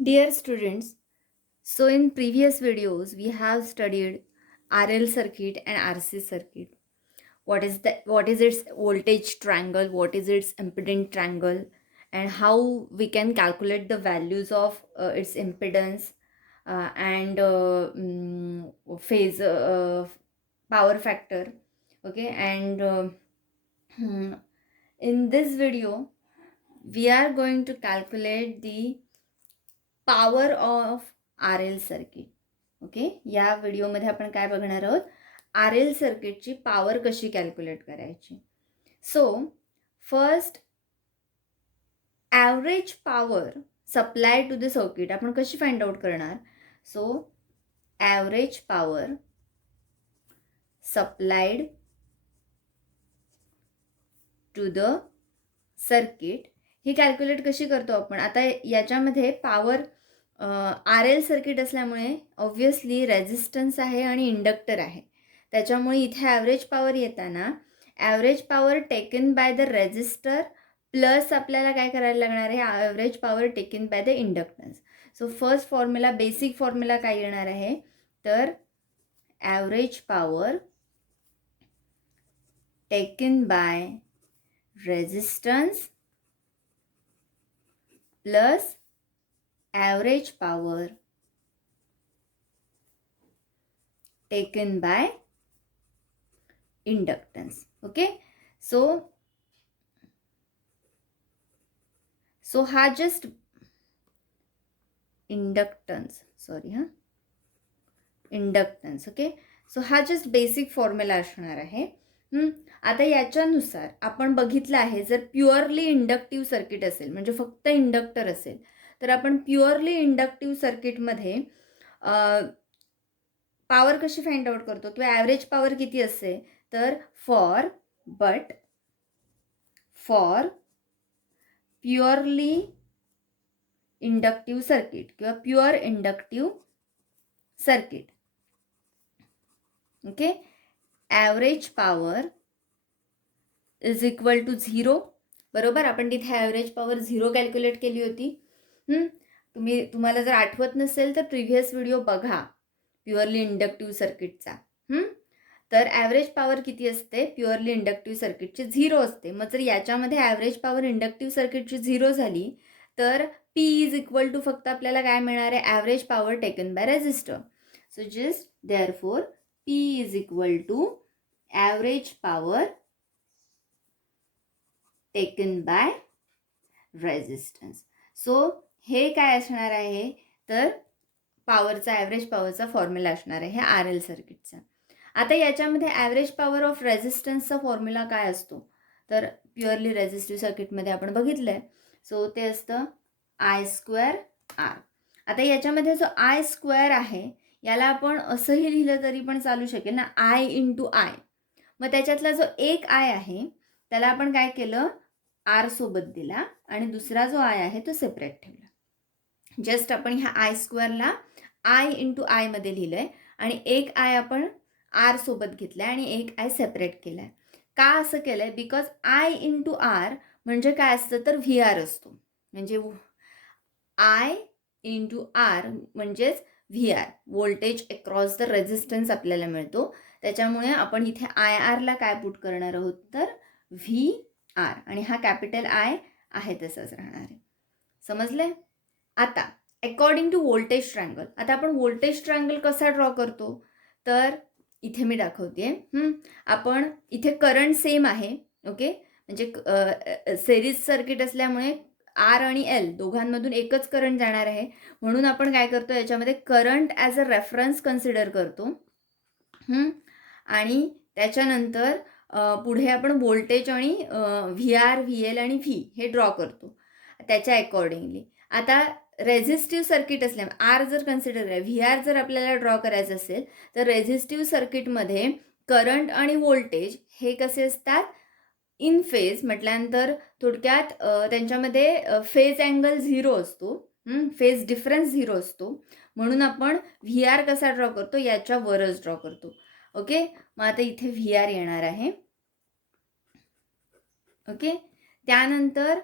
Dear students, so in previous videos we have studied RL circuit and RC circuit. What is its voltage triangle, what is its impedance triangle, and how we can calculate the values of its impedance and phase power factor. Okay, and hmm, in this video we are going to calculate the power of R L circuit. Okay, या व्हिडिओमध्ये आपण काय बघणार आहोत, R L सर्किटची power कशी calculate करायची. So first, average power supply to the circuit आपण कशी फाइंड आउट करणार. So average power supplied to the circuit ही कॅल्क्युलेट कशी करतो आपण. आता याच्यामध्ये पॉवर आर एल सर्किट असल्यामुळे ऑब्व्हियसली रेझिस्टन्स आहे आणि इंडक्टर आहे, त्याच्यामुळे इथे ॲव्हरेज पॉवर येताना average power taken by the resistor plus आपल्याला काय करायला लागणार आहे, average power taken by the inductance. So first formula, basic formula काय येणार आहे, तर average power taken by resistance plus average power taken by inductance. Okay, so हा just inductance, inductance. Okay, so हा जस्ट बेसिक फॉर्म्युला असणार आहे. आता याच्यानुसार आपण बघितलं आहे, जर प्युअरली इंडक्टिव्ह सर्किट असेल, म्हणजे फक्त इंडक्टर असेल, तर आपण प्युअरली इंडक्टिव्ह सर्किटमध्ये पॉवर कशी फाइंड आउट करतो किंवा ॲव्हरेज पॉवर किती असते, तर फॉर प्युअरली इंडक्टिव्ह सर्किट किंवा pure inductive circuit, okay, average power is equal to 0. बरोबर, आपण तिथे ॲव्हरेज पॉवर 0 कॅल्क्युलेट केली होती. तुम्हाला जर आठवत नसेल तर प्रिव्हियस व्हिडिओ बघा प्युअरली इंडक्टिव्ह सर्किटचा. तर ॲव्हरेज पॉवर किती असते प्युअरली इंडक्टिव्ह सर्किटची, 0 असते. मग जर याच्यामध्ये ॲव्हरेज पॉवर इंडक्टिव्ह सर्किटची 0 झाली तर पी इज इक्वल टू फक्त आपल्याला काय मिळणार आहे, average power taken by resistor. So just therefore P is equal to average power taken by resistance. सो हे काय असणार आहे, तर पॉवरचा, ॲव्हरेज पॉवरचा फॉर्म्युला असणार आहे आर एल सर्किटचा. आता याच्यामध्ये ॲव्हरेज पॉवर ऑफ रेझिस्टन्सचा फॉर्म्युला काय असतो, तर प्युअरली रेझिस्टिव्ह सर्किटमध्ये आपण बघितलं आहे. सो ते असतं आय स्क्वेअर आर. आता याच्यामध्ये जो आय स्क्वेअर आहे याला आपण असंही लिहिलं तरी पण चालू शकेल ना, आय इंटू आय. मग त्याच्यातला जो एक आय आहे त्याला आपण काय केलं, आर सोबत दिला आणि दुसरा जो आय आहे तो सेपरेट ठेवला. जस्ट आपण ह्या आय स्क्वेअरला आय इंटू आयमध्ये लिहिलं आहे आणि एक आय आपण आर सोबत घेतला आहे आणि एक आय सेपरेट केला आहे. का असं केलं आहे, बिकॉज आय इंटू आर म्हणजे काय असतं, तर व्ही आर असतो. म्हणजे आय इंटू आर म्हणजेच V R, voltage across the resistance आपल्याला मिळतो. त्याच्यामुळे आपण इथे आय आरला काय पुट करणार आहोत, तर व्ही आर, आणि हा कॅपिटल आय आहे तसंच राहणार आहे. समजले. आता अकॉर्डिंग टू व्होल्टेज ट्रायंगल, आता आपण व्होल्टेज ट्रायंगल कसा ड्रॉ करतो, तर इथे मी दाखवते. आपण इथे करंट सेम आहे. ओके, म्हणजे सिरीज सर्किट असल्यामुळे आर आणि एल दोघांमधून एकच करंट जाणार आहे, म्हणून आपण काय करतो, याच्यामध्ये current as a reference consider करतो. आणि त्याच्यानंतर पुढे आपण व्होल्टेज आणि व्ही आर, व्ही एल आणि व्ही हे ड्रॉ करतो त्याच्या अकॉर्डिंगली. आता रेझिस्टिव्ह सर्किट असल्यामुळे आर जर कन्सिडर करा, व्ही आर जर आपल्याला ड्रॉ करायचं असेल तर रेझिस्टिव्ह सर्किटमध्ये करंट आणि व्होल्टेज हे कसे असतात, इन फेज. म्हटल्यानंतर थोडक्यात त्यांच्यामध्ये फेज अँगल 0 असतो, फेज डिफरन्स 0 असतो, म्हणून आपण व्ही आर कसा ड्रॉ करतो, याच्यावरच ड्रॉ करतो. ओके, मग आता इथे व्ही आर येणार आहे. ओके, त्यानंतर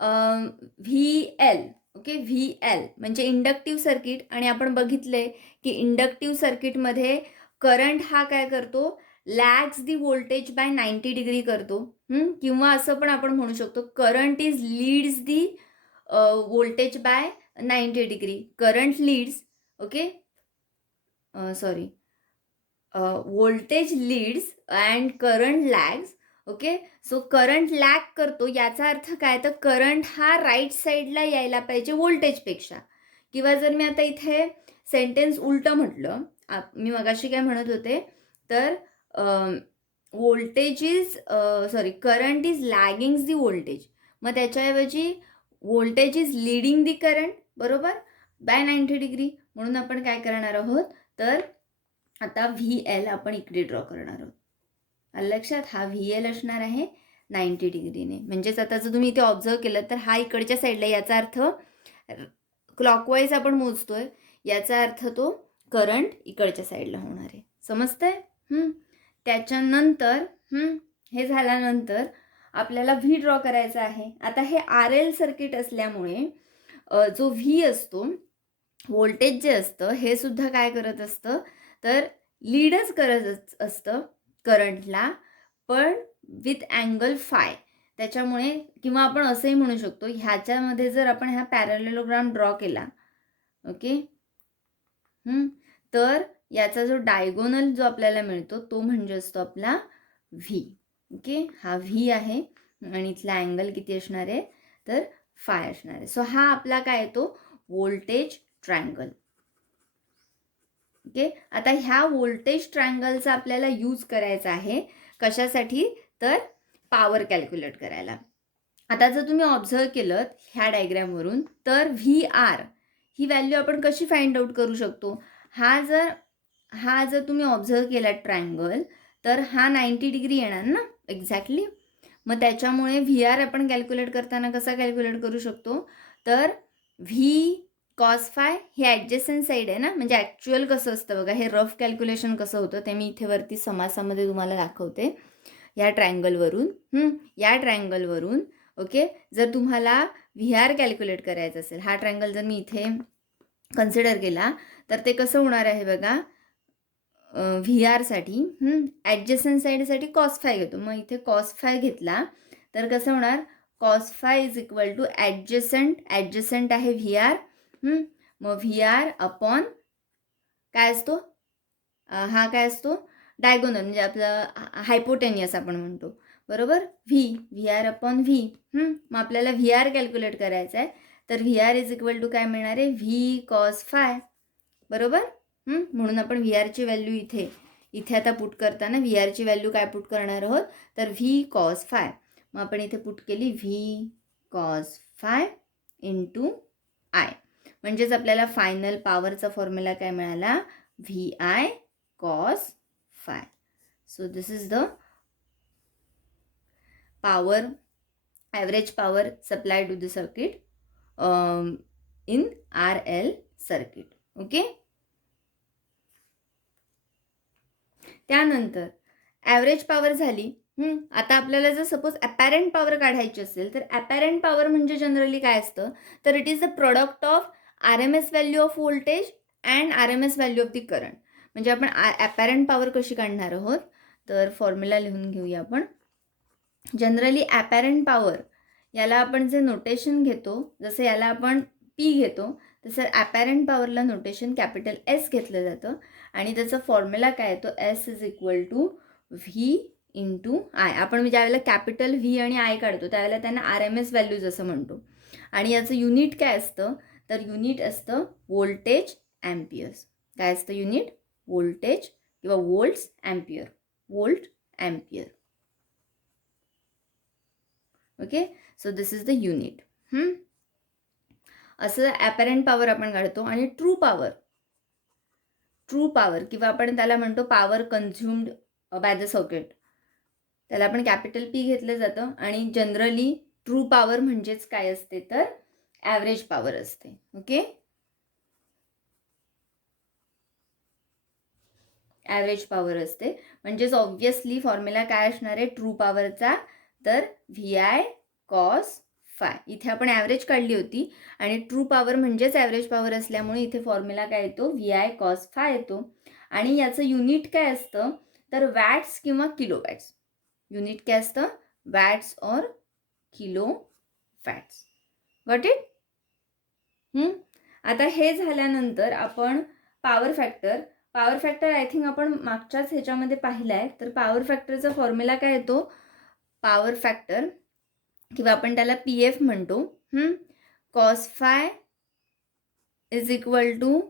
व्ही एल. ओके. VL म्हणजे इंडक्टिव्ह सर्किट, आणि आपण बघितलंय की इंडक्टिव्ह सर्किटमध्ये करंट हा काय करतो, lags the voltage by 90 degree करतो. किंवा असं पण आपण म्हणू शकतो, current is leads the voltage by 90 degree. Current leads, okay, sorry, voltage leads and current lags. Okay. So current lag करतो, याचा अर्थ काय, तर करंट हा राईट साईडला यायला पाहिजे व्होल्टेजपेक्षा. किंवा जर मी आता इथे सेंटेन्स उलटं म्हटलं, मी मगाशी काय म्हणत होते, तर voltage is sorry current is lagging the voltage, मग त्याच्याऐवजी voltage is leading the current, बरोबर, बाय 90 डिग्री. म्हणून आपण काय करणार आहोत, तर आता VL आपण इकडे ड्रॉ करणार आहोत. लक्षात, हा VL असणार आहे 90 डिग्रीने. म्हणजेच आता जर तुम्ही इथे ऑब्झर्व केलं तर हा इकडच्या साईडला, याचा अर्थ क्लॉकवाईज आपण मोजतोय, याचा अर्थ तो करंट इकडच्या साईडला होणार आहे. समजतंय? त्याच्यानंतर हे झाल्यानंतर आपल्याला V ड्रॉ करायचा आहे. आता हे RL सर्किट असल्यामुळे जो V असतो, व्होल्टेज जे असतं, हे सुद्धा काय करत असतं, तर लीडच करत असतं करंटला, पण विथ अँगल फाय. त्याच्यामुळे, किंवा आपण असंही म्हणू शकतो, ह्याच्यामध्ये जर आपण ह्या पॅरलेलोग्राम ड्रॉ केला, ओके, तर याचा जो डायगोनल जो आपल्याला मिळतो तो म्हणजे असतो आपला V. ओके, हा V आहे आणि इथला अँगल किती असणार आहे, तर फाय असणार आहे. सो हा आपला काय येतो, व्होल्टेज ट्रायंगल. ओके. आता ह्या व्होल्टेज ट्रायंगलचा आपल्याला यूज करायचा आहे कशासाठी, तर पॉवर कॅल्क्युलेट करायला. आता जर तुम्ही ऑब्झर्व केलं ह्या डायग्रामवरून, तर VR ही व्हॅल्यू आपण कशी फाइंड आउट करू शकतो, हा जर तुम्ही ऑब्झर्व केला ट्रायंगल, तर हा 90 डिग्री येणार ना, एक्झॅक्टली. मग त्याच्यामुळे VR आपण कॅल्क्युलेट करताना कसा कॅल्क्युलेट करू शकतो, तर V कॉस फाय हे ॲडजस्टंट साईड आहे ना, म्हणजे ॲक्च्युअल कसं असतं बघा, हे रफ कॅल्क्युलेशन कसं होतं ते मी इथे वरती समासामध्ये तुम्हाला दाखवते. या ट्रायंगलवरून ओके, जर तुम्हाला VR कॅल्क्युलेट करायचं असेल, हा ट्रायंगल जर मी इथे कन्सिडर केला, तर ते कसं होणार आहे बघा, VRसाठी ॲडजस्टंट साईडसाठी कॉस फाय घेतो. मग इथे कॉस फाय घेतला तर कसं होणार, cos phi is equal to adjacent आहे VR. मग VR अपॉन काय असतो, हा काय असतो, डायगोनल, म्हणजे आपलं हायपोटेनियस आपण म्हणतो, बरोबर, VR अपॉन V. मग आपल्याला VR कॅल्क्युलेट करायचं आहे, तर VR इज इक्वल टू काय मिळणार आहे, V कॉस फाय, बरोबर. म्हणून आपण VRची व्हॅल्यू इथे आता पुट करताना VRची व्हॅल्यू काय पुट करणार आहोत, तर V कॉस फाय. मग आपण इथे पुट केली V cos five into I. म्हणजेच आपल्याला फायनल पॉवरचा फॉर्म्युला काय मिळाला, VI cos phi. So this is the power, average power supplied to the circuit in RL circuit. Okay. त्यानंतर ॲव्हरेज पॉवर झाली. आता आपल्याला जर सपोज ॲपॅरंट पॉवर काढायची असेल, तर ॲपॅरंट पॉवर म्हणजे जनरली काय असतं, तर it is the product of RMS value off voltage and RMS value of the current. म्हणजे आपण ॲपॅरंट पॉवर कशी काढणार आहोत, तर फॉर्म्युला लिहून घेऊया आपण. जनरली ॲपॅरंट पॉवर याला आपण जे नोटेशन घेतो, जसं याला आपण P घेतो, तसं ॲपॅरंट पॉवरला नोटेशन कॅपिटल S घेतलं जातं, आणि त्याचा फॉर्म्युला काय येतो, S is equal to V into I. आपण ज्यावेळेला कॅपिटल V आणि आय काढतो त्यावेळेला त्यांना RMS व्हॅल्यूज असं म्हणतो, आणि याचं युनिट काय असतं, तर युनिट असतं व्होल्टेज ॲम्पियर्स. काय असतं युनिट, व्होल्टेज किंवा volts ampere, volt ampere. Okay, so this is the unit. असं ॲपॅरंट पॉवर आपण काढतो. आणि ट्रू पॉवर किंवा आपण त्याला म्हणतो power consumed by the circuit, त्याला आपण कॅपिटल P घेतलं जातं. आणि जनरली ट्रू पॉवर म्हणजेच काय असते, तर ॲव्हरेज पॉवर असते. ओके, ॲव्हरेज पॉवर असते. म्हणजेच ऑब्व्हियसली फॉर्म्युला काय असणार आहे ट्रू पॉवरचा, तर VI कॉस फाय. इथे आपण ॲव्हरेज काढली होती आणि ट्रू पॉवर म्हणजेच ॲव्हरेज पॉवर असल्यामुळे इथे फॉर्म्युला काय येतो, VI cos फाय येतो. आणि याचं युनिट काय असतं, तर वॅट्स किंवा किलो वॅट्स. युनिट काय असतं, वॅट्स और किलो वॅट्स. Got it? आता हे झाल्यानंतर आपण पॉवर फॅक्टर आय थिंक आपण मागच्याच ह्याच्यामध्ये पाहिला आहे. तर पॉवर फॅक्टरचा फॉर्म्युला काय येतो, पॉवर फॅक्टर किंवा आपण त्याला PF म्हणतो, cos phi is equal to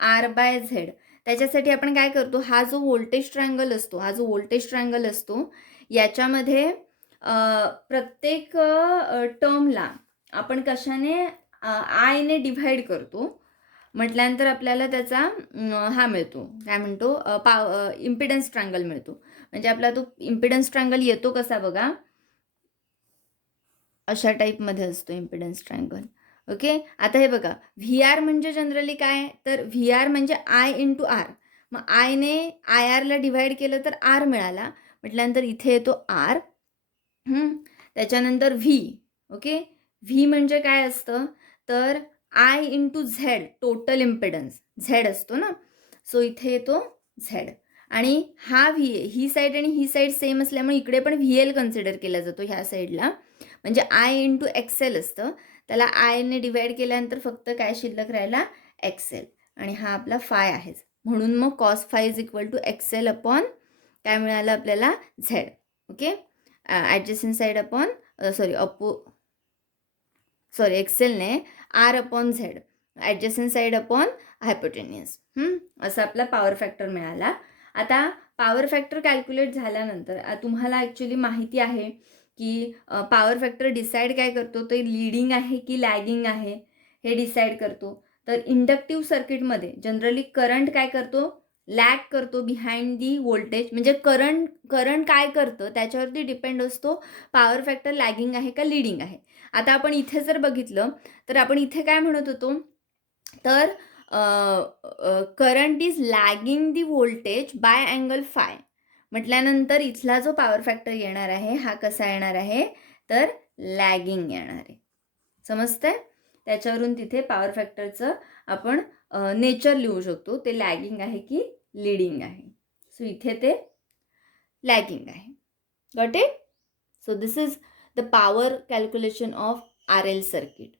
R/Z. त्याच्यासाठी आपण काय करतो, हा जो व्होल्टेज ट्रायंगल असतो याच्यामध्ये प्रत्येक टर्मला आपण कशाने आयने डिव्हाइड करतो. म्हटल्यानंतर आपल्याला त्याचा हा मिळतो, काय म्हणतो, इम्पिडन्स ट्रायंगल मिळतो. म्हणजे आपला तो इम्पिडन्स ट्रायंगल येतो कसा बघा, अशा टाईपमध्ये असतो इम्पिडन्स ट्रायंगल. ओके. आता हे बघा, VR म्हणजे जनरली काय, तर VR म्हणजे I इंटू R. मग आयने IRला डिव्हाइड केलं तर R मिळाला. म्हटल्यानंतर इथे येतो R. त्याच्यानंतर V. ओके. V म्हणजे काय असतं, तर I into Z, total impedance Z असतो ना, सो इथे येतो Z. आणि हा ही साईड आणि ही साईड सेम असल्यामुळे इकडे पण VL कन्सिडर केला जातो ह्या साईडला. म्हणजे I इंटू XL असतं. त्याला आयने डिवाइड केल्यानंतर फक्त काय शिल्लक राहिला, XL. आणि हा आपला फाय आहेच. म्हणून मग cos phi is equal to XL upon काय मिळालं आपल्याला, Z. Okay. Adjacent side upon एक्सेलने R upon Z, adjacent side upon hypotenuse. असा आपला पॉवर फॅक्टर मिळाला. आता पॉवर फॅक्टर कॅल्क्युलेट झाल्यानंतर तुम्हाला ॲक्च्युली माहिती आहे की पॉवर फॅक्टर डिसाईड काय करतो, ते लीडिंग आहे की लॅगिंग आहे हे डिसाईड करतो. तर इंडक्टिव्ह सर्किटमध्ये जनरली करंट काय करतो, लॅग करतो बिहाइंड दी व्होल्टेज. म्हणजे करंट काय करतं त्याच्यावरती डिपेंड असतो पॉवर फॅक्टर लॅगिंग आहे का लीडिंग आहे. आता आपण इथे जर बघितलं तर आपण इथे काय म्हणत होतो, तर current is lagging the voltage by angle phi. म्हटल्यानंतर इथला जो पॉवर फॅक्टर येणार आहे हा कसा येणार आहे, तर लॅगिंग येणार आहे. समजतंय? त्याच्यावरून तिथे पॉवर फॅक्टरचं आपण नेचर लिहू शकतो, ते लॅगिंग आहे की लीडिंग आहे. सो इथे ते लॅगिंग आहे. Got it? So this is the power calculation of RL circuit.